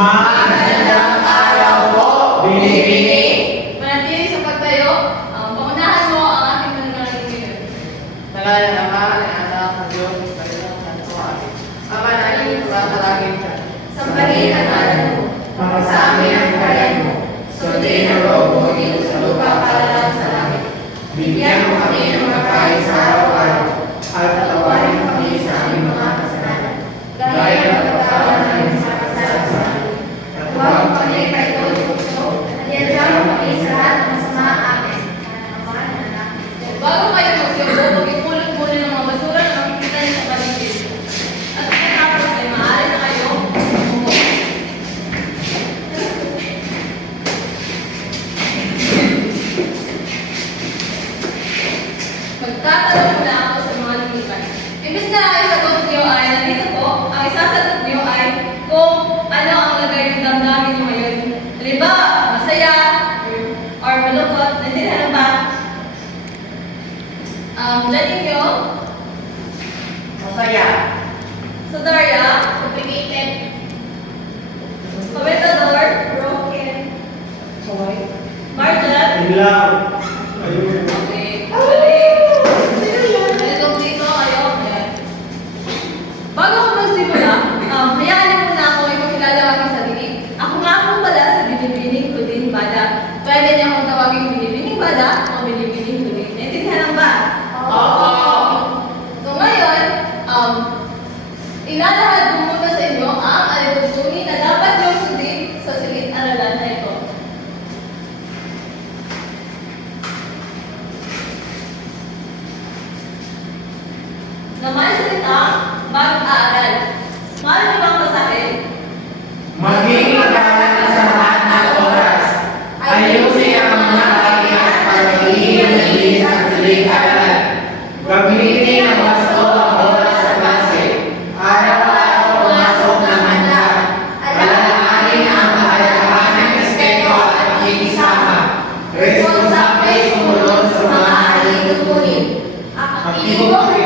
Magandang araw po, Binibini. Manatili sa pagtayo, ang pangunahan mo ang ating pananalig ngayon. Nalaya na nga, anak ng Diyos, kanilang kanto amin. Ama na iyong tatalagin ka. Sambahin ang alam mo, para sa amin ang kaya mo. Sundin ang loob mo dito sa lupa para lang sa langit. Bigyan mo 감사합니다. Aqui.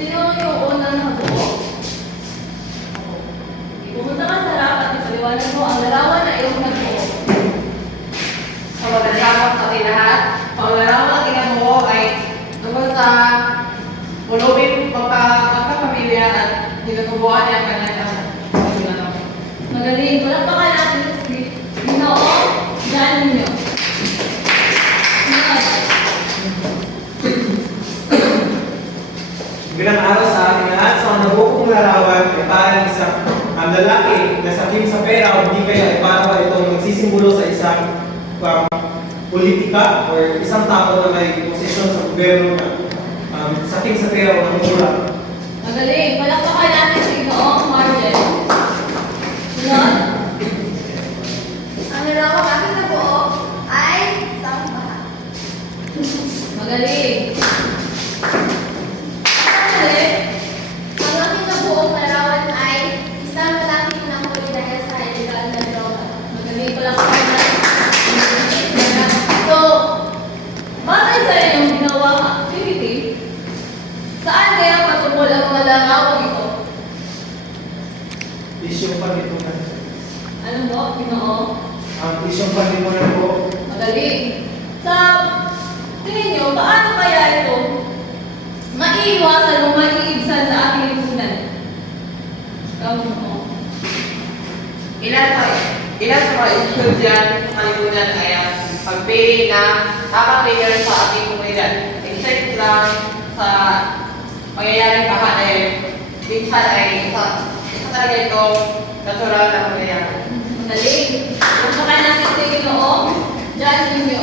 네. Ay parang isang ang lalaki na sakim sa pera o di kaya ay parang itong nagsisimbolo sa isang um, politika or isang tao na may posisyon sa gobyerno na um, sakim sa pera o namumula. Magaling. Palakpakan natin si Noong Margel. Sunod. Ang larawan aking nabuo ay isang baha. Magaling. Magaling. Ang aking nabuong larawan ay isang lalaking nahuli dahil sa illegal na droga. Magaling. Palakpakan natin. So, batay sa iyong ginawang activity, saan kaya patungkol ang mga larawang ito? Isyong panlipunan. Ano mo, Ginoo? Ang isyong panlipunan po Magaling. Sa tingin nyo, paano kaya ito maiiwasan o maiibsan sa ating lipunan? Ikaw mo. Ilan sa ilan sa mga issue dyan sa kalimutan ay ang pagpili ng tamang leader sa ating komunidad. Except lang sa pangyayaring baha ay minsan ay sa isa talaga ito natural na pangyayari. Magaling. Kung baka natin sa Ginoo, dyan ninyo.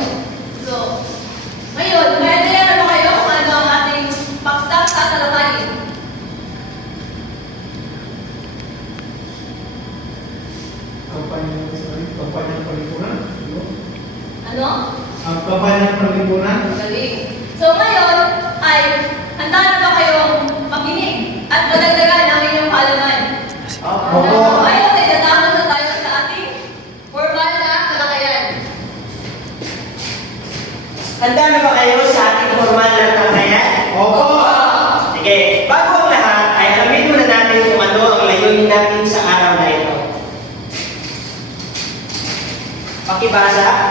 So, ngayon, may idea na ba kayo kung ano ang ating paksa sa talatayin? kampanya sorry, kampanya panlipunan. Ano? Ano? Ang kampanya panlipunan Magaling. So ngayon ay handa na ba kayong makinig at madagdagan ang inyong kaalaman? Opo. Ngayon ay dadaan na tayo sa ating formal na talakayan. Handa na ba kayo sa ating formal na talakayan? Opo. Sige, bago ang lahat ay alamin muna natin kung ano ang layunin natin sa araw na ito. Pakibasa.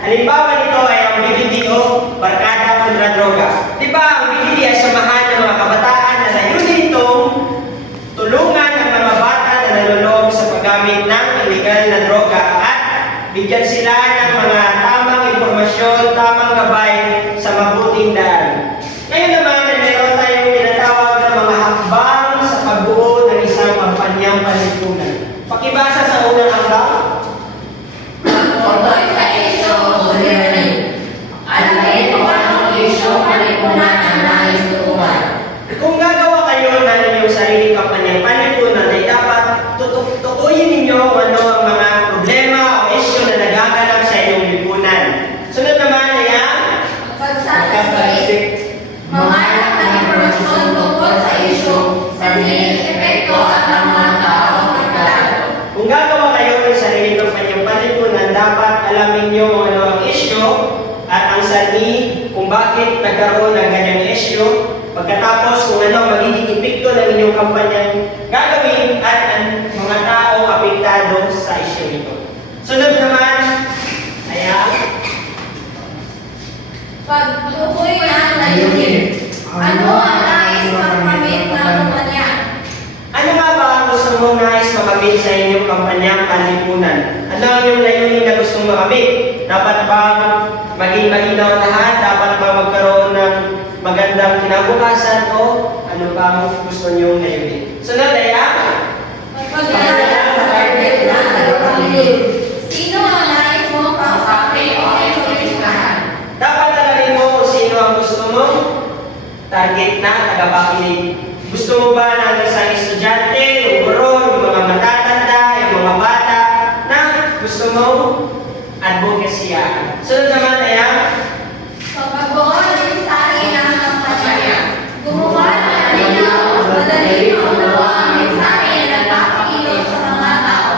Halimbawa nito ay ang BBDO, Barkada kontra Droga. Di ba ang BBD ay samahan ng mga kabataan na layunin itong tulungan ang mga bata na nalulog sa paggamit ng illegal na droga at bigyan sila ng mga tamang impormasyon, tamang gabay sa mabuting daan. Ngayon naman, ay meron tayong tinatawag na mga hakbang sa pagbuo ng isang kampanyang panlipunan. Pakibasa sa unang hakbang. Tungkol sa isyo o suliranin. Alamin kung anong isyo kalipunan ang nais tutukan. Kung gagawa kayo ng inyong sariling kampanyang panlipunan, ay dapat tutu- tukuyin ninyo kung ano ang mga problema o isyu na nagaganap sa inyong lipunan. Sunod naman ay ang Pagsasalik. Mamalat ng impormasyon tungkol sa isyo, sanhin, epekto at ang mga taong nagkalaro. Kung gagawa kayo ng sariling kampanyang panlipunan, dapat alamin kung ano ang isyo at ang sanhi kung bakit nagkaroon ng ganyang isyo. Pagkatapos kung ano ang magiging epekto ng inyong kampanyang gagawin at ang mga tao apektado sa isyo ito. Sunod naman ay ang Pagtukoy ng layunin. Ano ang nais makamit ng kumpanya? Ano nga ba ang gusto mong nais makamit sa inyong kampanyang panlipunan? Ano ang iyong layunin na gustong makamit? Dapat bang maging malinaw lahat? Dapat ba magkaroon ng magandang kinabukasan o ano ba ang gusto niyong layunin? Sunod ay ang Pagkakala sa target na tagapagilid. Sino ang nais mo kausapin o implementahan? Dapat talagang mo kung sino ang gusto mo target na tagapakinig. Gusto mo ba ng isang estudyante, yung guro, yung mga matatanda, yung mga bata na mo advocacy Sunod naman ay ang Sa pagbuo ng mensahe ng kampanya, gumawa ng malinaw at madaling maunawa ang mensahe na nagpapakilos sa mga tao.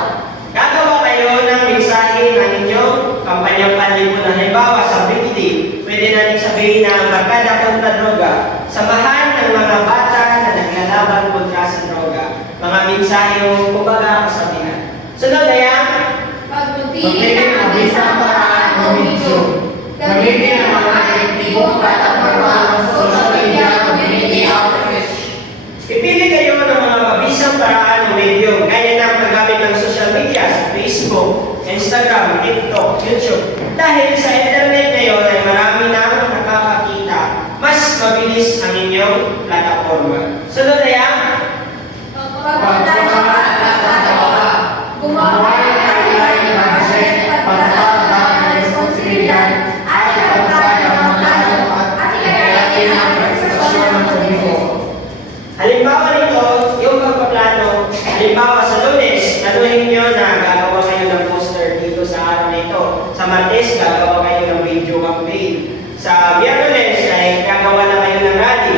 Gagawa kayo ng mensahe ng inyong kampanyang panlipunan. Halimbawa, sa Brigidi, pwede natin sabihin na barkada kontra droga. Samahan ng mga bata na naglalaban kontra sa droga. Mga mensahe o kumbaga kasabihan. Sunod ay ang Pagpili ng mabisang paraan o video. Gamitin ang mga epektibong plataforma, social media, community outreach. Pipili kayo ng mga mabisang paraan ng video gaya ng paggamit ng social media Facebook, Instagram, TikTok, YouTube. Dahil sa internet ngayon ay marami nang nakakakita, mas mabilis ang inyong plataforma. Sunod ay ang Pagpapalala martes, gagawa kayo ng video campaign. Sa biyernes, ay gagawa na kayo ng rally.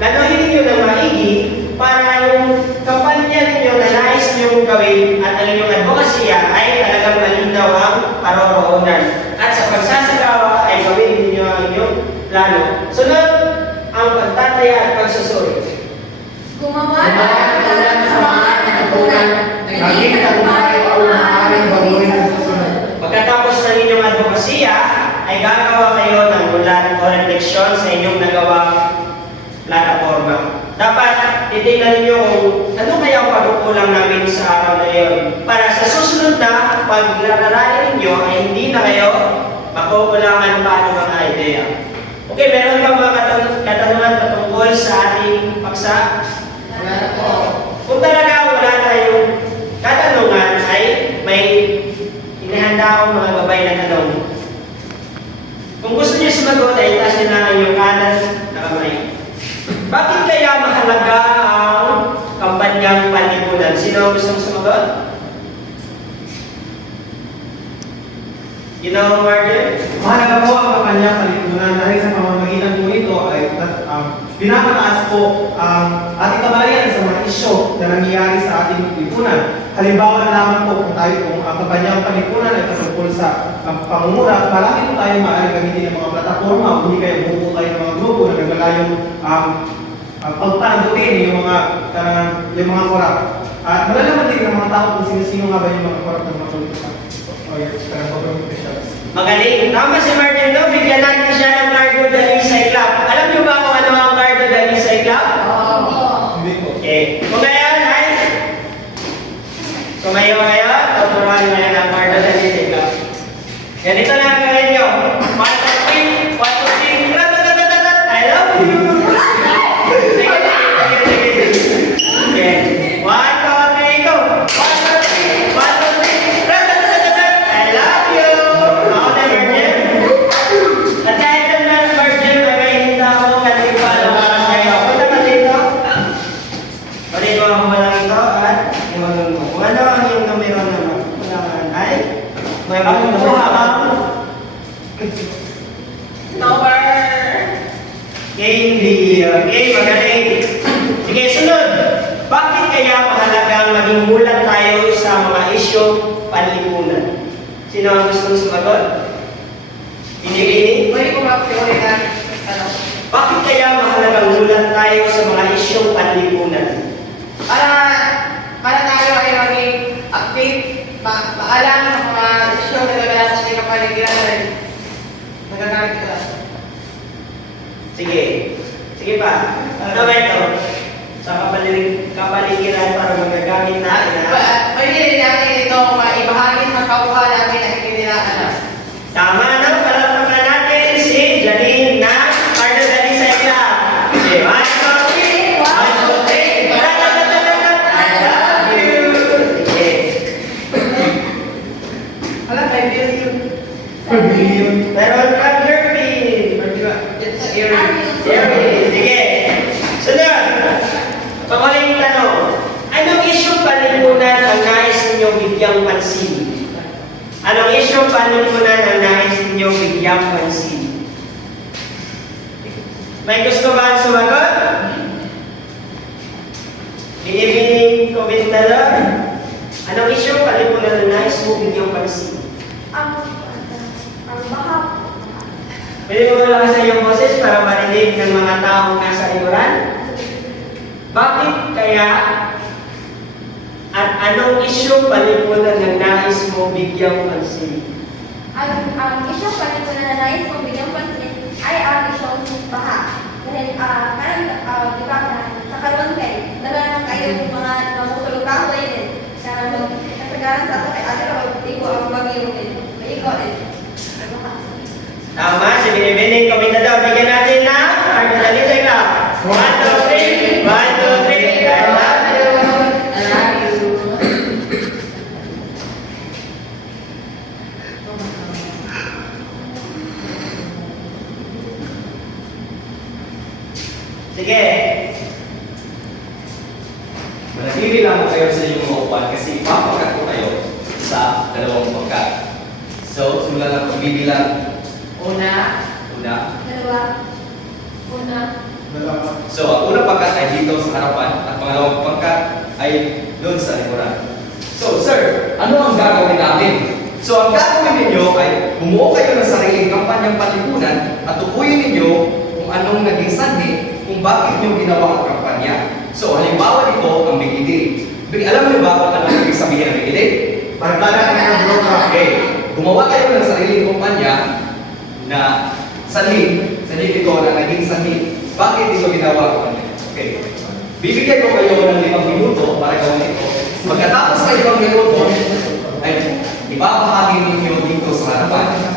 Ganuhin niyo ng maigi para yung kampanya ninyo na nais nyo gawin at ang inyong advokasya ay talagang malinaw ang paroroonan. At sa pagsasagawa ay gawin ninyo ang inyong plano. Sunod, ang pagtataya at pagsusuri. Gumawa ng mga natutunan, naging tagumpay o maaaring gawin sa susunod. Pagkatapos ng inyong advokasya, ay gagawa kayo ng ulat o refleksyon sa inyong nagawa plataforma. Dapat titingnan niyo kung ano kaya ang pagkukulang namin sa araw na iyon. Para sa susunod na paglalarayan ninyo ay hindi na kayo makukulangan pa ng mga idea. Okay, meron ba mga katan- katanungan patungkol sa ating paksa? Wala na po. Kung talaga wala tayong katanungan ay may inihanda akong mga gabay na tanong. Kung gusto niyo sumagot ay taas niyo lang ang inyong kanan na kamay. Bakit kaya mahalaga ang kampanyang panlipunan? Sino ang sumagot? Ginoong Martin? Mahalaga po ang kanyang palipunan dahil sa pamamagitan po nito ay um, pinapataas po ang ating kabalayan sa mga isyo na nangyayari sa ating lipunan. Halimbawa na lamang po kung tayo kung ang kanyang palipunan ay patungkol sa um, pangungura, marami po tayong maaari gamitin ng mga plataforma, hindi kayo bubuo tayo ng mga grupo na nagalayong um, uh, pagpandutin yung mga uh, yung mga korap. At malalaman din ng mga tao kung sino-sino nga ba yung mga korap ng mga politika. O yung uh, government officials. Magaling. Tama si Martin, no? Bigyan natin siya ng cargo dalisay club. Alam niyo ba kung ano ang cargo dalisay club? Hindi po. Okay. Kung ngayon ay Sumayo kayo, tuturuan ngayon ang cargo dalisay club. Ganito lang ang gawin niyo. One, two, three. One, two, three. Ratatatatata. I love you. Sige, sige, sige, sige. Okay. One, two, three, go. One, two, three. One, two, three. Ratatatatata. I love you. Ako na, Virgin. At kahit ang nasa Virgin, may may hinda ako kasi palawaran kayo. Punta ka dito. Pwede ko ako lang ito at iwanan mo. Kung ano ang iyong numero naman, kailangan ay may makukuha kang Number! video. Okay, magaling. Sige, sunod. Bakit kaya mahalagang maging mulat tayo sa mga isyo panlipunan? Sino ang gustong sumagot? Hindi ini? Pwede ko mag-theory? Bakit kaya mahalagang mulat tayo sa mga isyong panlipunan? Para, para tayo ay maging active, ma maalam sa mga isyo na nagagalas sa ating kapaligiran na rin. Nagagalit ka. Sige. Sige pa. Ano ba ito? Sa kapaligiran, para magagamit ha? Pa- Pwede rin natin ito maibahagi sa kapwa natin na hindi nila alam. Tama isyong panlipunan ang nais ninyo bigyang pansin? May gusto ba ang sumagot? Evening, komentador. Anong isyong panlipunan ang nais mo bigyang pansin? Ang, ang bahap. Pwede mo lang sa iyong boses para marinig ng mga taong nasa likuran? Bakit kaya anong isyong palipunan ng nais mo bigyang pansin? Ang, ang isyong palipunan na nais mong bigyang pansin ay ang isyong baha. Dahil, ah, parang, ah, di ba, na, nakaroon kayo, dala na kayo mga mamutulog kahoy din. Sa kasagaran sa ito kay ate kapag tigo ang bagyo din. May ikaw din. Tama, si Binibining komentador. Bigyan natin na Armadalita ka. One, two, Sige. Manatili lang kayo sa inyong mga upuan kasi ipapakat ko kayo sa dalawang pangkat. So, simulan lang pagbibilang. Una, Una. Dalawa. Una. So, ang unang pangkat ay dito sa harapan at pangalawang pangkat ay doon sa likuran. So, sir, ano ang gagawin natin? So, ang gagawin ninyo ay bumuo kayo ng sariling kampanyang panlipunan at tukuyin ninyo kung anong naging sanhi kung bakit nyo ginawa ang kampanya. So, halimbawa dito, ang. Big, alam niyo ba kung ano ibig sabihin ng bigidin? Barkada ka ng program. Okay. Gumawa kayo ng sariling kumpanya na sanhi, sanhi ito na naging sanhi. Bakit ito ginawa ang? Okay. Bibigyan ko kayo ng limang minuto para gawin ito. Pagkatapos ng limang minuto, ay ibabahagi ninyo dito sa harapan.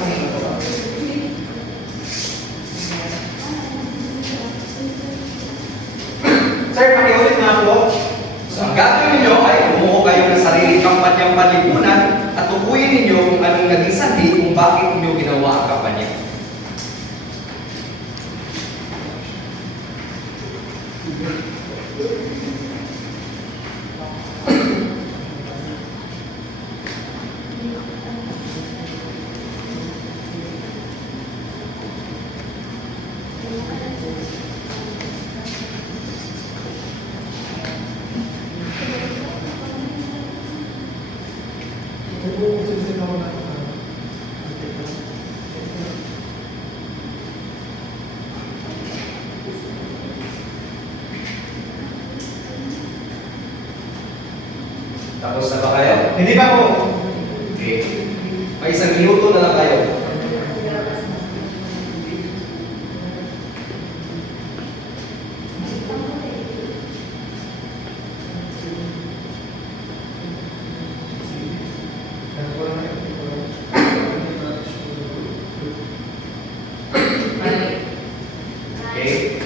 Sir, pakiulit na po. So, ang gagawin ninyo ay bumuo kayo ng sariling kampanyang panlipunan at tukuyin ninyo kung anong naging sanhi kung bakit ninyo ginawa ang kampanya. Tapos na ba kayo? Hindi pa po. Okay. May isang minuto na lang kayo. Okay?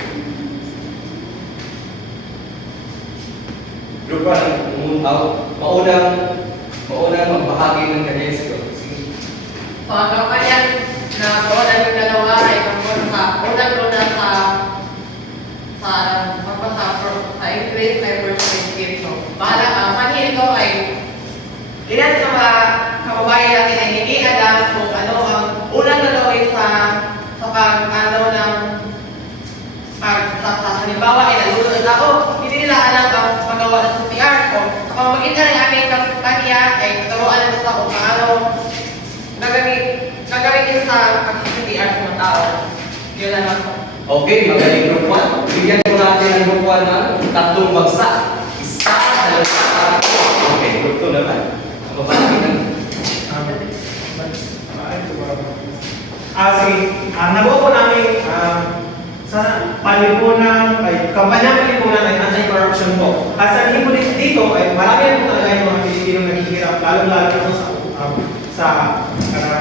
Group 1, umuntaw. Maunang, maunang magbahagi ng kanyang sagot. Sige. So ang kampanya na doon ang dalawa ay tungkol sa unang luna sa sa ano sa sa English ay perspective. So, bahala ka. Manhin ito ay ilan sa mga kababayan natin ay hindi alam kung ano ang unang gagawin sa sa pag ano ng sa, sa halimbawa ay nalulunod ako, hindi nila ang magawa ng CPR ko. Sa pamamagitan ng aming kampanya ay turuan na sa kung paano gagawin gagawin sa sa mga tao. Yun lang ako. Okay, magaling group 1. Bigyan ko natin ang group 1 ng tatlong bagsak. Isa, dalawa, tatlo. Okay, group 2 naman. Ang babahagi ng Ah, sige. Ang nabuo po namin ah, sa palipunan, ay kampanya palipunan ay anti-corruption po. At sa libo dito, dito ay marami na po talaga yung mga Pilipino naghihirap, lalo-lalo po sa um, sa ah,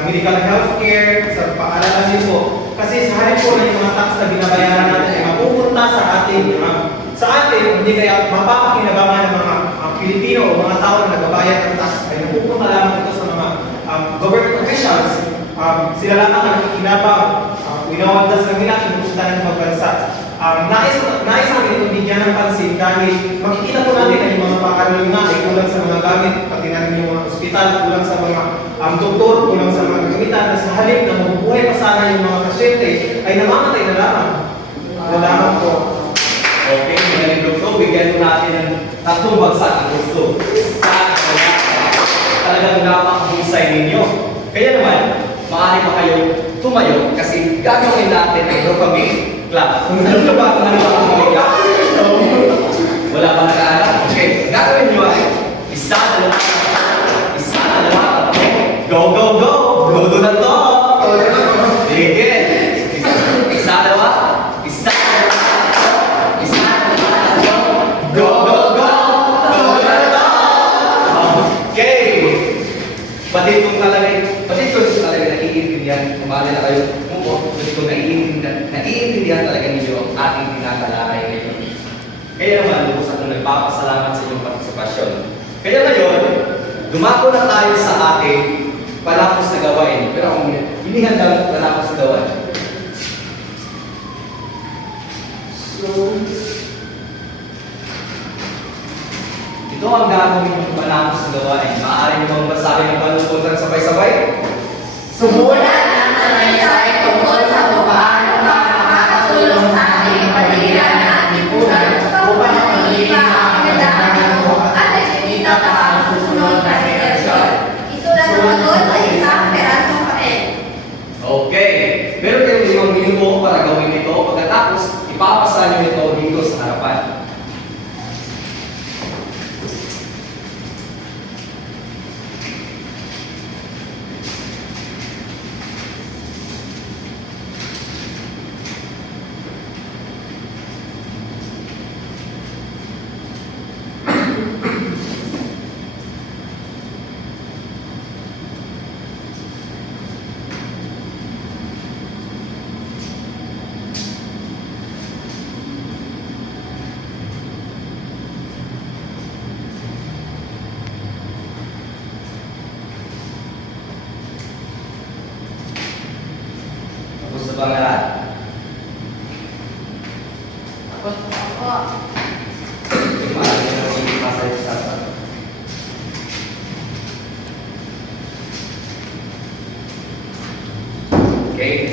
medical health care, sa paalala din po. Kasi sa halip po na yung mga tax na binabayaran natin. Ay mapupunta sa atin, ah, sa atin, hindi kaya mapapakinabangan ng mga ah, Pilipino o mga tao na nagbabayad ng tax. Ay napupunta lamang ito sa mga um, government officials. Um, sila lang ang nakikinabang, uh, winawandas lang nila, kinupunta ng pagbansa. Um, nais, nais namin itong bigyan ng pansin dahil makikita po natin na yung mga pakalong nga ay kulang sa mga gamit, pati na rin yung mga ospital, kulang sa mga um, doktor, kulang sa halip na mabubuhay pa sana yung mga pasyente, ay namamatay na lamang. Salamat po. Okay, magaling doktor, bigyan ko natin ng tatlong bagsak ang gusto. Sa wala. Talagang napakahusay ninyo. Kaya naman, maaari pa kayo tumayo kasi gagawin natin ay dopamine clap. Alam nyo ba kung ano ang clap? Wala pa nakaalam? Okay, gagawin nyo ay isa, dalawa, isa, dalawa. Go, go, go! Ako nagpapasalamat sa inyong partisipasyon. Kaya ngayon, dumako na tayo sa ating palapos na gawain. Pero kung hinihan lang palapos na gawain. So, ito ang gagawin yung palapos na gawain. Maaari nyo bang basahin ang panupuntan sabay-sabay? Sumulat ng salaysay tungkol sa kung paano ba makakatulong sa ating pamilya na ating punan upang magiging makakagandaan ito at nagsimita pa ang susunod na henerasyon. Isulat mo ito sa isang perasong papel. Okay. Meron kayong limang minuto para gawin ito. Pagkatapos, ipapasa nyo ito dito sa harapan. Tapos na ba ang lahat? Opo. Maaari nyo nang ipasa ito sa harapan. Okay.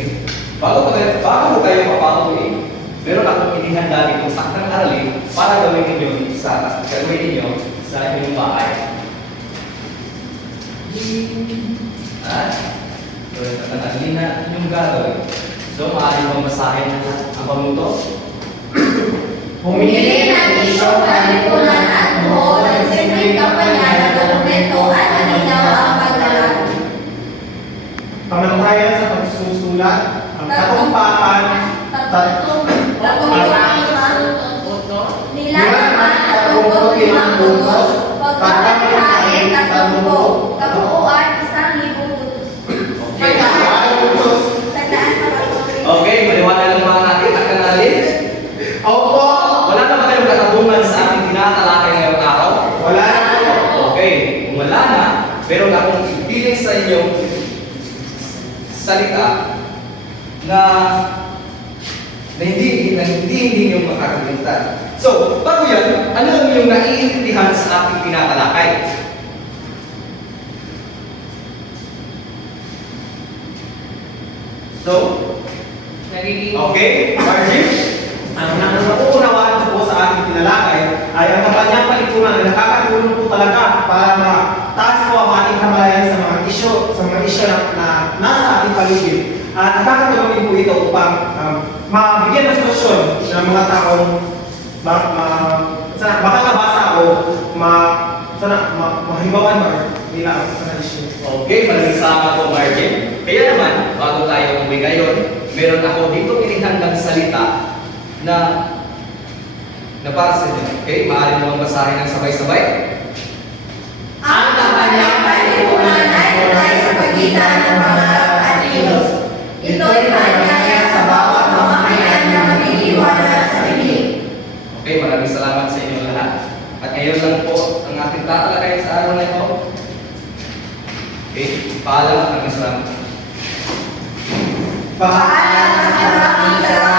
Bago, pa, bago ko kayo papatuloy, meron akong inihanda dito saktang aralin para gawin ninyo sa gawin ninyo sa inyong bahay. At, so, tatangalin na inyong gagawin. So, maaari bang basahin ang pamuto? Humingi ng isyong kalipunan at buo ng simpleng kampanya ng dokumento at malinaw ang paglalaki. Pamantayan sa pagsusulat, ang katumpakan, tat- Nilalaman at tungkol limang butos, pagkakahain at kabuuan isang libong butos. Okay. Tandaan pa ako. Okay, maliwanag lang ba natin at kanalin? Opo! Wala na ba kayong katabungan sa ating tinatalakay ngayong araw? Wala na po. Okay, kung wala na, meron akong ipiling sa inyong salita na na hindi, na hindi, hindi nyo makakalimutan. So, bago yan, ano ang inyong naiintindihan sa ating tinatalakay? So, okay, Margie? Ang nakuunawaan ko po sa ating tinalakay ay ang kampanyang palipunan na nakakatulong po talaga para mataas po ang ating kamalayan sa mga isyo, sa mga isyo na, na nasa ating paligid. At nakakatulong din po ito upang um, mabigyan ng solusyon ng mga taong ma, ma, sana, makakabasa o ma, sana, ma, mahibawan ba nila sa mga isyo. Okay, maraming salamat po, Margie. Kaya naman, bago tayo umuwi ngayon, meron ako dito inihandang salita na na para sa inyo. Okay, maaari mo basahin ng sabay-sabay? Ang kampanyang palipunan ay tunay sa pagitan ng pangarap at kilos. Ito'y paanyaya Okay, maraming salamat sa inyo lahat. At ngayon lang po ang ating tatalakay sa araw na ito. Okay, paalam at maraming salamat. Pa- Paalam